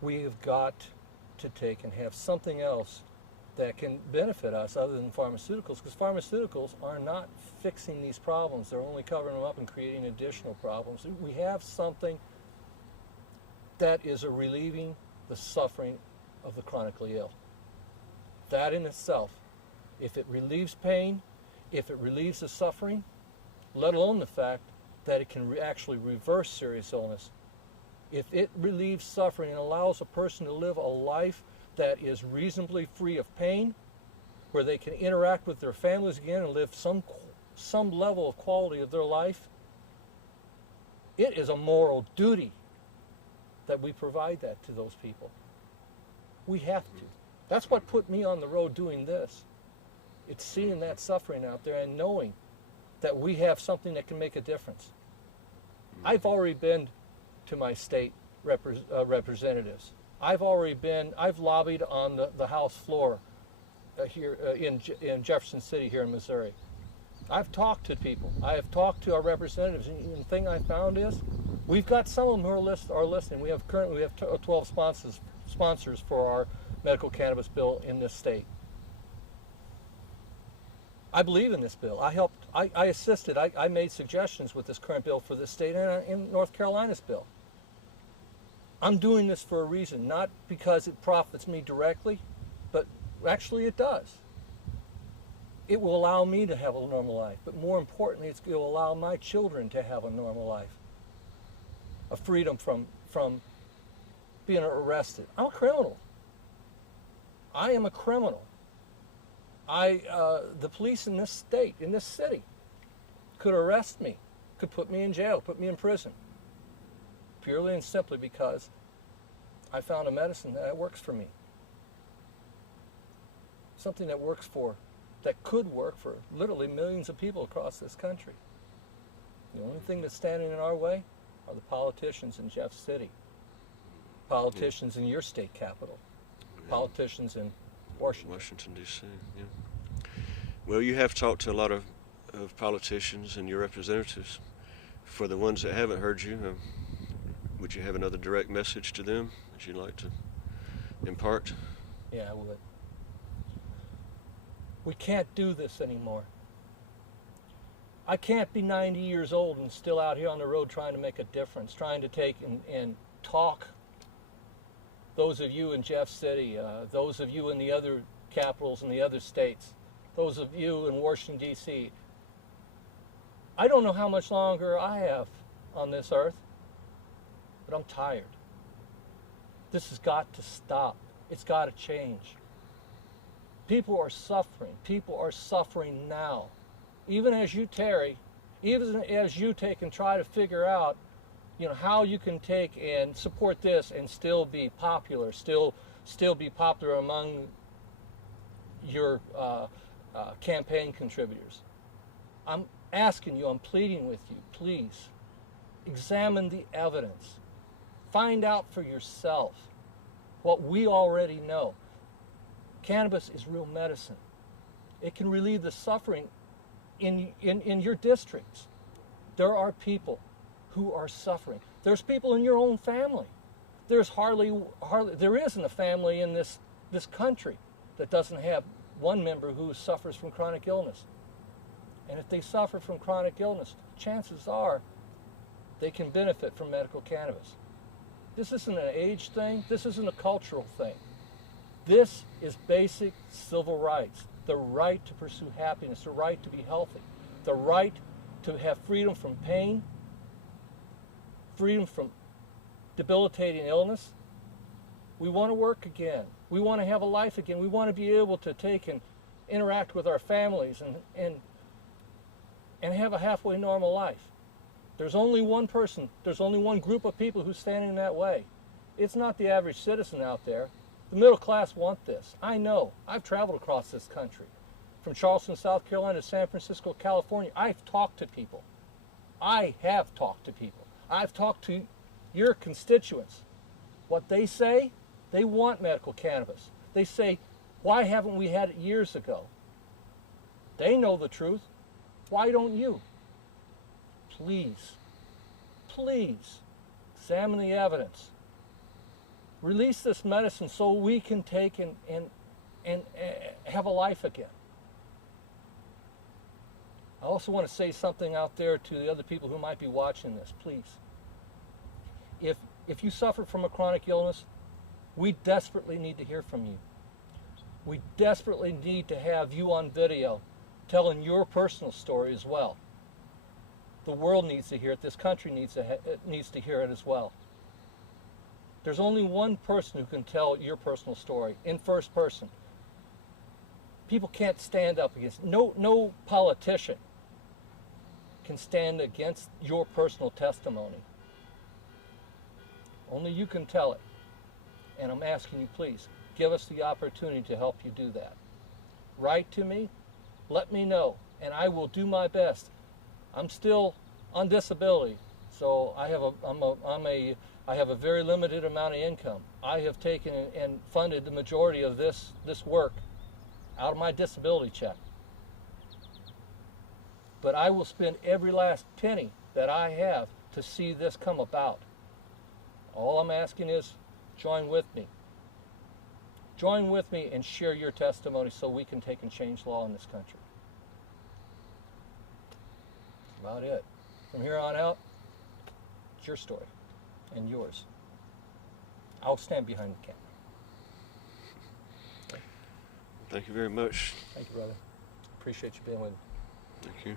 We have got to take and have something else that can benefit us other than pharmaceuticals, because pharmaceuticals are not fixing these problems. They're only covering them up and creating additional problems. We have something that is relieving the suffering of the chronically ill. That in itself, if it relieves pain, if it relieves the suffering, let alone the fact that it can actually reverse serious illness, if it relieves suffering and allows a person to live a life that is reasonably free of pain, where they can interact with their families again and live some level of quality of their life, it is a moral duty that we provide that to those people. We have to. That's what put me on the road doing this. It's seeing that suffering out there and knowing that we have something that can make a difference. I've already been to my state representatives. I've lobbied on the House floor here in Jefferson City here in Missouri. I've talked to people. I have talked to our representatives, and the thing I found is we've got some of them who are listening. We have 12 sponsors for our medical cannabis bill in this state. I believe in this bill. I assisted, I made suggestions with this current bill for this state and in North Carolina's bill. I'm doing this for a reason, not because it profits me directly, but actually it does. It will allow me to have a normal life, but more importantly, it will allow my children to have a normal life. A freedom from being arrested. I'm a criminal. I am a criminal. The police in this state, in this city, could arrest me, could put me in jail, put me in prison, purely and simply because I found a medicine that works for me. Something that could work for literally millions of people across this country. The only thing that's standing in our way are the politicians in Jeff City, politicians in your state capital, politicians in Washington, D.C., yeah. Well, you have talked to a lot of politicians and your representatives. For the ones that haven't heard you, would you have another direct message to them that you'd like to impart? Yeah, I would. We can't do this anymore. I can't be 90 years old and still out here on the road trying to make a difference, trying to take and talk. Those of you in Jeff City, those of you in the other capitals in the other states, those of you in Washington, D.C. I don't know how much longer I have on this earth, but I'm tired. This has got to stop. It's got to change. People are suffering. People are suffering now. Even as you, Terry, even as you take and try to figure out how you can take and support this and still be popular, still be popular among your campaign contributors. I'm asking you, I'm pleading with you, please, examine the evidence. Find out for yourself what we already know. Cannabis is real medicine. It can relieve the suffering in your districts. There are people who are suffering. There's people in your own family. There isn't a family in this country that doesn't have one member who suffers from chronic illness. And if they suffer from chronic illness, chances are they can benefit from medical cannabis. This isn't an age thing. This isn't a cultural thing. This is basic civil rights. The right to pursue happiness, the right to be healthy, the right to have freedom from pain, freedom from debilitating illness. We want to work again. We want to have a life again. We want to be able to take and interact with our families and have a halfway normal life. There's only one person, there's only one group of people who's standing in that way. It's not the average citizen out there. The middle class want this. I know. I've traveled across this country. From Charleston, South Carolina to San Francisco, California. I've talked to people. I have talked to people. I've talked to your constituents. What they say, they want medical cannabis. They say, why haven't we had it years ago? They know the truth. Why don't you? Please, please examine the evidence. Release this medicine so we can take and have a life again. I also want to say something out there to the other people who might be watching this, please. If you suffer from a chronic illness, we desperately need to hear from you. We desperately need to have you on video telling your personal story as well. The world needs to hear it. This country needs to hear it as well. There's only one person who can tell your personal story in first person. People can't stand up against, no politician can stand against your personal testimony. Only you can tell it. And I'm asking you, please, give us the opportunity to help you do that. Write to me, let me know, and I will do my best. I'm still on disability, so I have a very limited amount of income. I have taken and funded the majority of this work out of my disability check. But I will spend every last penny that I have to see this come about. All I'm asking is join with me. Join with me and share your testimony so we can take and change law in this country. That's about it. From here on out, it's your story and yours. I'll stand behind the camera. Thank you very much. Thank you, brother. Appreciate you being with me. Thank you.